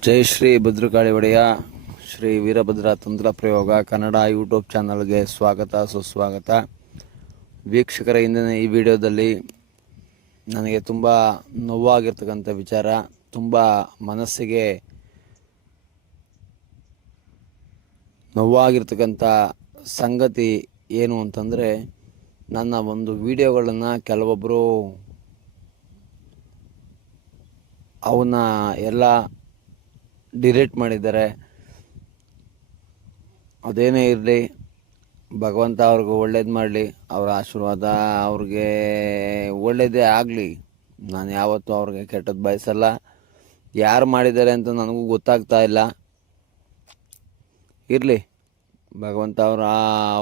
ಜೈ ಶ್ರೀ ಭದ್ರಕಾಳಿ ಒಡೆಯ ಶ್ರೀ ವೀರಭದ್ರ ತಂತ್ರ ಪ್ರಯೋಗ ಕನ್ನಡ ಯೂಟ್ಯೂಬ್ ಚಾನಲ್ಗೆ ಸ್ವಾಗತ ಸುಸ್ವಾಗತ. ವೀಕ್ಷಕರ, ಇಂದಿನ ಈ ವಿಡಿಯೋದಲ್ಲಿ ನನಗೆ ತುಂಬ ನೋವಾಗಿರ್ತಕ್ಕಂಥ ವಿಚಾರ, ತುಂಬ ಮನಸ್ಸಿಗೆ ನೋವಾಗಿರ್ತಕ್ಕಂಥ ಸಂಗತಿ ಏನು ಅಂತಂದರೆ, ನನ್ನ ಒಂದು ವಿಡಿಯೋಗಳನ್ನು ಕೆಲವೊಬ್ಬರು ಅವನ್ನ ಎಲ್ಲ ಡಿಲೀಟ್ ಮಾಡಿದ್ದಾರೆ. ಅದೇನೇ ಇರಲಿ, ಭಗವಂತ ಅವ್ರಿಗೆ ಒಳ್ಳೇದು ಮಾಡಲಿ, ಅವರ ಆಶೀರ್ವಾದ ಅವ್ರಿಗೆ ಒಳ್ಳೇದೇ ಆಗಲಿ. ನಾನು ಯಾವತ್ತೂ ಅವ್ರಿಗೆ ಕೆಟ್ಟದ್ದು ಬಯಸಲ್ಲ. ಯಾರು ಮಾಡಿದ್ದಾರೆ ಅಂತ ನನಗೂ ಗೊತ್ತಾಗ್ತಾ ಇಲ್ಲ. ಇರಲಿ, ಭಗವಂತ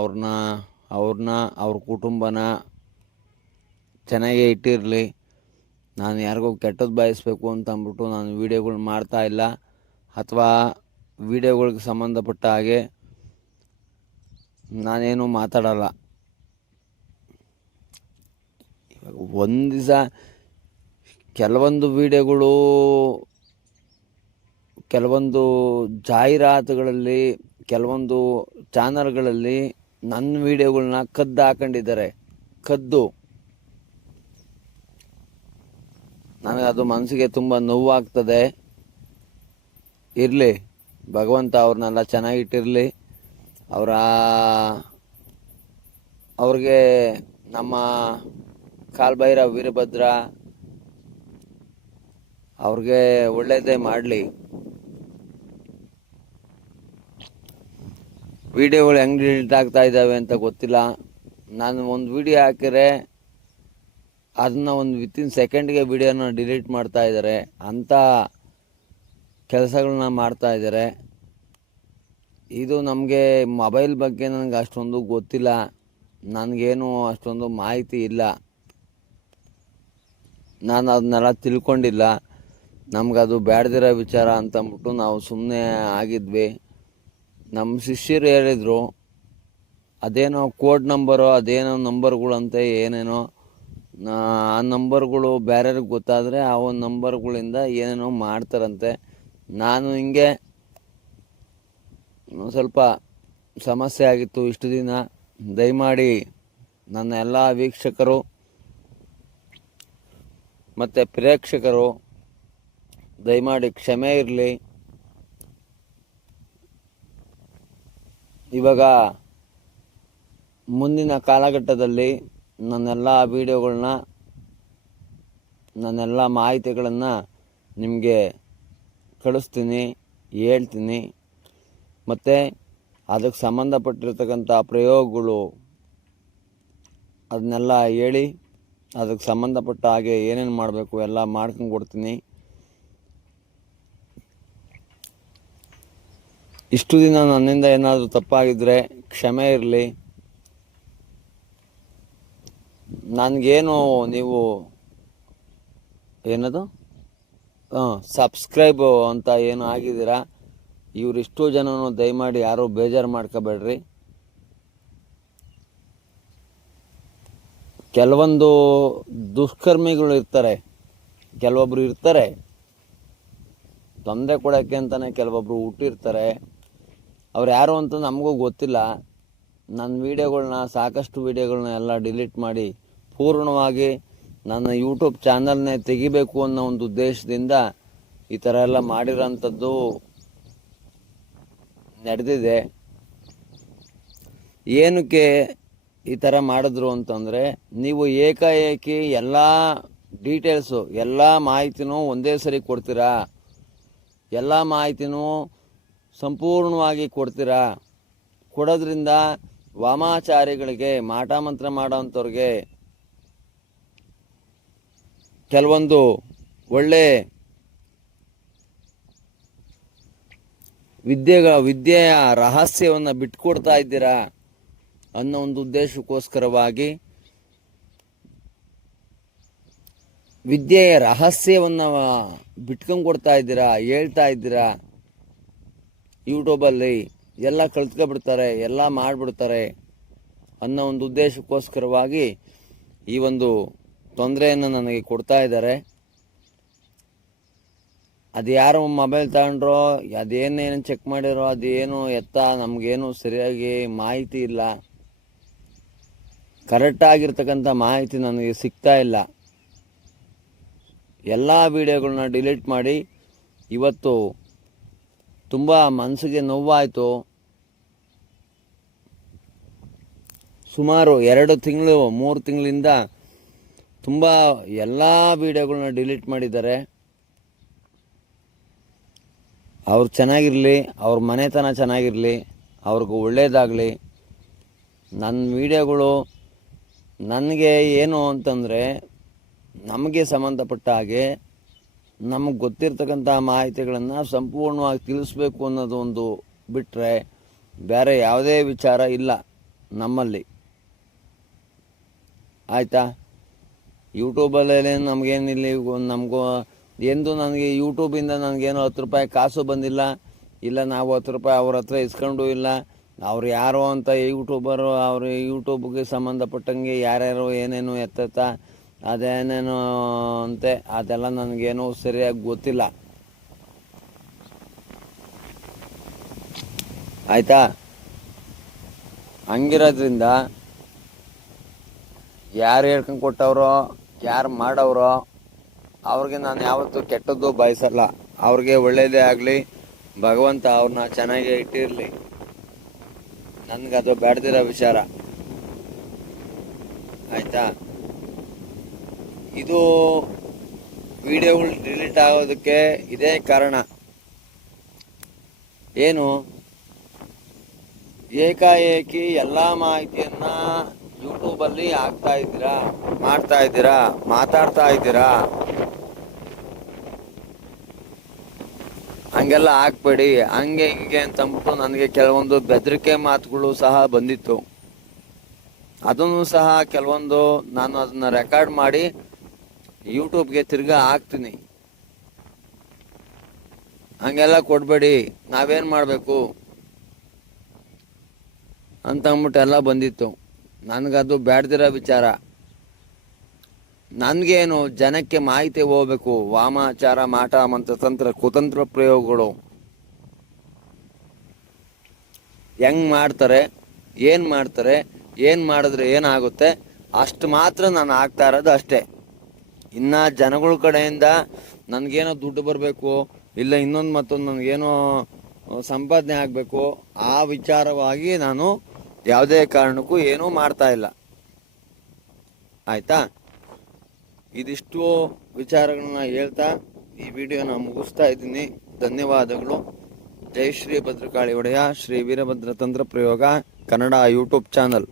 ಅವ್ರನ್ನ ಅವ್ರ ಕುಟುಂಬನ ಚೆನ್ನಾಗೇ ಇಟ್ಟಿರಲಿ. ನಾನು ಯಾರಿಗೂ ಕೆಟ್ಟದ್ದು ಬಯಸಬೇಕು ಅಂತ ಅಂದ್ಬಿಟ್ಟು ನಾನು ವೀಡಿಯೋಗಳು ಮಾಡ್ತಾ ಇಲ್ಲ, ಅಥವಾ ವೀಡಿಯೋಗಳಿಗೆ ಸಂಬಂಧಪಟ್ಟ ಹಾಗೆ ನಾನೇನು ಮಾತಾಡಲ್ಲ. ಇವಾಗ ಒಂದು ದಿವಸ ಕೆಲವೊಂದು ವೀಡಿಯೋಗಳು, ಕೆಲವೊಂದು ಜಾಹೀರಾತುಗಳಲ್ಲಿ, ಕೆಲವೊಂದು ಚಾನಲ್ಗಳಲ್ಲಿ ನನ್ನ ವೀಡಿಯೋಗಳನ್ನ ಕದ್ದು ಹಾಕೊಂಡಿದ್ದಾರೆ. ನನಗದು ಮನಸ್ಸಿಗೆ ತುಂಬ ನೋವಾಗ್ತದೆ. ಇರಲಿ, ಭಗವಂತ ಅವ್ರನ್ನೆಲ್ಲ ಚೆನ್ನಾಗಿಟ್ಟಿರಲಿ. ಅವ್ರಿಗೆ ನಮ್ಮ ಕಾಲ್ಭೈರವ ವೀರಭದ್ರ ಅವ್ರಿಗೆ ಒಳ್ಳೇದೇ ಮಾಡಲಿ. ವಿಡಿಯೋಗಳು ಹೆಂಗೆ ಡಿಲೀಟ್ ಆಗ್ತಾ ಇದ್ದಾವೆ ಅಂತ ಗೊತ್ತಿಲ್ಲ. ನಾನು ಒಂದು ವಿಡಿಯೋ ಹಾಕಿದ್ರೆ ಅದನ್ನ ಒಂದು ವಿತಿನ್ ಸೆಕೆಂಡ್ಗೆ ವಿಡಿಯೋನ ಡಿಲೀಟ್ ಮಾಡ್ತಾ ಇದ್ದಾರೆ. ಅಂಥ ಕೆಲಸಗಳನ್ನ ಮಾಡ್ತಾ ಇದ್ದಾರೆ. ಇದು ನಮಗೆ ಮೊಬೈಲ್ ಬಗ್ಗೆ ನನಗೆ ಅಷ್ಟೊಂದು ಗೊತ್ತಿಲ್ಲ, ನನಗೇನು ಅಷ್ಟೊಂದು ಮಾಹಿತಿ ಇಲ್ಲ, ನಾನು ಅದನ್ನೆಲ್ಲ ತಿಳ್ಕೊಂಡಿಲ್ಲ. ನಮಗದು ಬೇಡದಿರೋ ವಿಚಾರ ಅಂತಂದ್ಬಿಟ್ಟು ನಾವು ಸುಮ್ಮನೆ ಆಗಿದ್ವಿ. ನಮ್ಮ ಶಿಷ್ಯರು ಹೇಳಿದರು, ಅದೇನೋ ಕೋಡ್ ನಂಬರು, ಅದೇನೋ ನಂಬರ್ಗಳಂತೆ ಏನೇನೋ, ಆ ನಂಬರ್ಗಳು ಬೇರೆಯವ್ರಿಗೆ ಗೊತ್ತಾದರೆ ಆ ಒಂದು ನಂಬರ್ಗಳಿಂದ ಏನೇನೋ ಮಾಡ್ತಾರಂತೆ. ನಾನು ಹಿಂಗೆ ಸ್ವಲ್ಪ ಸಮಸ್ಯೆ ಆಗಿತ್ತು ಇಷ್ಟು ದಿನ. ದಯಮಾಡಿ ನನ್ನ ಎಲ್ಲ ವೀಕ್ಷಕರು ಮತ್ತು ಪ್ರೇಕ್ಷಕರು ದಯಮಾಡಿ ಕ್ಷಮೆ ಇರಲಿ. ಇವಾಗ ಮುಂದಿನ ಕಾಲಘಟ್ಟದಲ್ಲಿ ನನ್ನೆಲ್ಲ ವೀಡಿಯೋಗಳನ್ನ, ನನ್ನೆಲ್ಲ ಮಾಹಿತಿಗಳನ್ನು ನಿಮಗೆ ಕಳಿಸ್ತೀನಿ, ಹೇಳ್ತೀನಿ. ಮತ್ತು ಅದಕ್ಕೆ ಸಂಬಂಧಪಟ್ಟಿರ್ತಕ್ಕಂಥ ಪ್ರಯೋಗಗಳು ಅದನ್ನೆಲ್ಲ ಹೇಳಿ, ಅದಕ್ಕೆ ಸಂಬಂಧಪಟ್ಟ ಹಾಗೆ ಏನೇನು ಮಾಡಬೇಕು ಎಲ್ಲ ಮಾಡ್ಕೊಂಡು ಕೊಡ್ತೀನಿ. ಇಷ್ಟು ದಿನ ನನ್ನಿಂದ ಏನಾದರೂ ತಪ್ಪಾಗಿದ್ದರೆ ಕ್ಷಮೆ ಇರಲಿ. ನನಗೇನು ನೀವು ಏನದು ಸಬ್ಸ್ಕ್ರೈಬ್ ಅಂತ ಏನು ಆಗಿದ್ದೀರಾ, ಇವರಿಷ್ಟು ಜನನು ದಯಮಾಡಿ ಯಾರೂ ಬೇಜಾರು ಮಾಡ್ಕೋಬೇಡ್ರಿ. ಕೆಲವೊಂದು ದುಷ್ಕರ್ಮಿಗಳು ಇರ್ತಾರೆ, ಕೆಲವೊಬ್ರು ಇರ್ತಾರೆ ತೊಂದರೆ ಕೊಡೋಕ್ಕೆ ಅಂತಲೇ ಕೆಲವೊಬ್ರು ಹುಟ್ಟಿರ್ತಾರೆ. ಅವ್ರು ಯಾರು ಅಂತ ನಮಗೂ ಗೊತ್ತಿಲ್ಲ. ನನ್ನ ವೀಡಿಯೋಗಳನ್ನ, ಸಾಕಷ್ಟು ವೀಡಿಯೋಗಳನ್ನ ಎಲ್ಲ ಡಿಲೀಟ್ ಮಾಡಿ ಪೂರ್ಣವಾಗಿ ನನ್ನ ಯೂಟ್ಯೂಬ್ ಚಾನಲ್ನೇ ತೆಗಿಬೇಕು ಅನ್ನೋ ಒಂದು ಉದ್ದೇಶದಿಂದ ಈ ಥರ ಎಲ್ಲ ಮಾಡಿರೋಂಥದ್ದು ನಡೆದಿದೆ. ಏನಕ್ಕೆ ಈ ಥರ ಮಾಡಿದ್ರು ಅಂತಂದರೆ, ನೀವು ಏಕಾಏಕಿ ಎಲ್ಲ ಡೀಟೇಲ್ಸು, ಎಲ್ಲ ಮಾಹಿತಿನೂ ಒಂದೇ ಸರಿ ಕೊಡ್ತೀರಾ, ಎಲ್ಲ ಮಾಹಿತಿನೂ ಸಂಪೂರ್ಣವಾಗಿ ಕೊಡ್ತೀರಾ. ಕೊಡೋದ್ರಿಂದ ವಾಮಾಚಾರಿಗಳಿಗೆ, ಮಾಟ ಮಂತ್ರ ಮಾಡೋವಂಥವ್ರಿಗೆ, ಕೆಲವೊಂದು ಒಳ್ಳೆ ವಿದ್ಯೆಯ ರಹಸ್ಯವನ್ನು ಬಿಟ್ಕೊಡ್ತಾ ಇದ್ದೀರಾ ಅನ್ನೋ ಒಂದು ಉದ್ದೇಶಕ್ಕೋಸ್ಕರವಾಗಿ ವಿದ್ಯೆಯ ರಹಸ್ಯವನ್ನು ಬಿಟ್ಕೊಂಡು ಕೊಡ್ತಾ ಇದ್ದೀರಾ, ಹೇಳ್ತಾ ಇದ್ದೀರಾ. ಯೂಟ್ಯೂಬಲ್ಲಿ ಎಲ್ಲ ಕಲ್ತ್ಕೊಬಿಡ್ತಾರೆ, ಎಲ್ಲ ಮಾಡಿಬಿಡ್ತಾರೆ ಅನ್ನೋ ಒಂದು ಉದ್ದೇಶಕ್ಕೋಸ್ಕರವಾಗಿ ಈ ಒಂದು ತೊಂದರೆಯನ್ನು ನನಗೆ ಕೊಡ್ತಾ ಇದ್ದಾರೆ. ಅದು ಯಾರು ಮೊಬೈಲ್ ತಗೊಂಡ್ರೋ ಅದೇನೇನು ಚೆಕ್ ಮಾಡಿರೋ ಅದೇನು ಎತ್ತ ನಮಗೇನು ಸರಿಯಾಗಿ ಮಾಹಿತಿ ಇಲ್ಲ, ಕರೆಕ್ಟಾಗಿರ್ತಕ್ಕಂಥ ಮಾಹಿತಿ ನನಗೆ ಸಿಗ್ತಾ ಇಲ್ಲ. ಎಲ್ಲ ವೀಡಿಯೋಗಳನ್ನ ಡಿಲೀಟ್ ಮಾಡಿ ಇವತ್ತು ತುಂಬ ಮನಸ್ಸಿಗೆ ನೋವಾಯಿತು. ಸುಮಾರು 2 ತಿಂಗಳು 3 ತಿಂಗಳಿಂದ ತುಂಬ ಎಲ್ಲ ವೀಡಿಯೋಗಳನ್ನ ಡಿಲೀಟ್ ಮಾಡಿದ್ದಾರೆ. ಅವ್ರು ಚೆನ್ನಾಗಿರಲಿ, ಅವ್ರ ಮನೆತನ ಚೆನ್ನಾಗಿರಲಿ, ಅವ್ರಿಗೂ ಒಳ್ಳೆಯದಾಗಲಿ. ನನ್ನ ವೀಡಿಯೋಗಳು ನನಗೆ ಏನು ಅಂತಂದರೆ ನಮಗೆ ಸಂಬಂಧಪಟ್ಟ ಹಾಗೆ ನಮಗೆ ಗೊತ್ತಿರ್ತಕ್ಕಂಥ ಮಾಹಿತಿಗಳನ್ನು ಸಂಪೂರ್ಣವಾಗಿ ತಿಳಿಸ್ಬೇಕು ಅನ್ನೋದು ಒಂದು ಬಿಟ್ಟರೆ ಬೇರೆ ಯಾವುದೇ ವಿಚಾರ ಇಲ್ಲ ನಮ್ಮಲ್ಲಿ. ಆಯಿತಾ? ಯೂಟ್ಯೂಬಲ್ಲಿ ನಮಗೇನಿಲ್ಲ, ನಮಗೂ ಎಂದು ನನಗೆ ಯೂಟ್ಯೂಬಿಂದ ನನಗೇನು 10 ರೂಪಾಯಿ ಕಾಸು ಬಂದಿಲ್ಲ, ಇಲ್ಲ ನಾವು 10 ರೂಪಾಯಿ ಅವ್ರ ಹತ್ರ ಇಸ್ಕೊಂಡು ಇಲ್ಲ. ಅವ್ರು ಯಾರೋ ಅಂತ ಯೂಟ್ಯೂಬರು, ಅವ್ರ ಯೂಟ್ಯೂಬ್ಗೆ ಸಂಬಂಧಪಟ್ಟಂಗೆ ಯಾರ್ಯಾರು ಏನೇನು ಎತ್ತ ಅದೇನೇನು ಅಂತೆ ಅದೆಲ್ಲ ನನಗೇನು ಸರಿಯಾಗಿ ಗೊತ್ತಿಲ್ಲ. ಆಯಿತಾ? ಹಂಗಿರೋದ್ರಿಂದ ಯಾರು ಹೇಳ್ಕೊಂಡು ಕೊಟ್ಟವ್ರೋ, ಯಾರು ಮಾಡವ್ರೋ ಅವ್ರಿಗೆ ನಾನು ಯಾವತ್ತೂ ಕೆಟ್ಟದ್ದು ಬಯಸಲ್ಲ. ಅವ್ರಿಗೆ ಒಳ್ಳೆಯದೇ ಆಗಲಿ, ಭಗವಂತ ಅವ್ರನ್ನ ಚೆನ್ನಾಗೇ ಇಟ್ಟಿರಲಿ. ನನಗದು ಬೇಡದಿರೋ ವಿಚಾರ. ಆಯಿತಾ? ಇದು ವಿಡಿಯೋಗಳು ಡಿಲೀಟ್ ಆಗೋದಕ್ಕೆ ಇದೇ ಕಾರಣ. ಏನು, ಏಕಾಏಕಿ ಎಲ್ಲ ಮಾಹಿತಿಯನ್ನ ಯೂಟ್ಯೂಬಲ್ಲಿ ಹಾಕ್ತಾ ಇದ್ದೀರಾ, ಮಾಡ್ತಾ ಇದ್ದೀರಾ, ಮಾತಾಡ್ತಾ ಇದ್ದೀರಾ. ಹಂಗೆಲ್ಲ ಹಾಕ್ಬೇಡಿ. ಹಂಗೆ ಹಿಂಗೆ ಅಂತಂದ್ಬಿಟ್ಟು ನನಗೆ ಕೆಲವೊಂದು ಬೆದರಿಕೆ ಮಾತುಗಳು ಸಹ ಬಂದಿತ್ತು. ಅದನ್ನು ಸಹ ಕೆಲವೊಂದು ನಾನು ಅದನ್ನ ರೆಕಾರ್ಡ್ ಮಾಡಿ ಯೂಟ್ಯೂಬ್ಗೆ ತಿರ್ಗಾ ಹಾಕ್ತೀನಿ. ಹಂಗೆಲ್ಲ ಕೊಡಬೇಡಿ, ನಾವೇನು ಮಾಡಬೇಕು ಅಂತಂದ್ಬಿಟ್ಟು ಎಲ್ಲ ಬಂದಿತ್ತು. ನನಗದು ಬೇಡದಿರೋ ವಿಚಾರ. ನನಗೇನು ಜನಕ್ಕೆ ಮಾಹಿತಿ ಹೋಗ್ಬೇಕು. ವಾಮಾಚಾರ, ಮಾಟ, ಮಂತ್ರತಂತ್ರ, ಕುತಂತ್ರ ಪ್ರಯೋಗಗಳು ಹೆಂಗ್ ಮಾಡ್ತಾರೆ, ಏನು ಮಾಡ್ತಾರೆ, ಏನು ಮಾಡಿದ್ರೆ ಏನಾಗುತ್ತೆ ಅಷ್ಟು ಮಾತ್ರ ನಾನು ಆಗ್ತಾ ಇರೋದು ಅಷ್ಟೇ. ಇನ್ನು ಜನಗಳ ಕಡೆಯಿಂದ ನನಗೇನೋ ದುಡ್ಡು ಬರಬೇಕು, ಇಲ್ಲ ಇನ್ನೊಂದು ಮತ್ತೊಂದು ನನಗೇನೋ ಸಂಪಾದನೆ ಆಗಬೇಕು, ಆ ವಿಚಾರವಾಗಿ ನಾನು ಯಾವುದೇ ಕಾರಣಕ್ಕೂ ಏನೂ ಮಾಡ್ತಾ ಇಲ್ಲ. ಆಯಿತಾ? ಇದಿಷ್ಟು ವಿಚಾರಗಳನ್ನ ಹೇಳ್ತಾ ಈ ವಿಡಿಯೋನ ಮುಗಿಸ್ತಾ ಇದ್ದೀನಿ. ಧನ್ಯವಾದಗಳು. ಜೈ ಶ್ರೀ ಭದ್ರಕಾಳಿ ಒಡೆಯ ಶ್ರೀ ವೀರಭದ್ರ ತಂತ್ರ ಪ್ರಯೋಗ ಕನ್ನಡ ಯೂಟ್ಯೂಬ್ ಚಾನಲ್.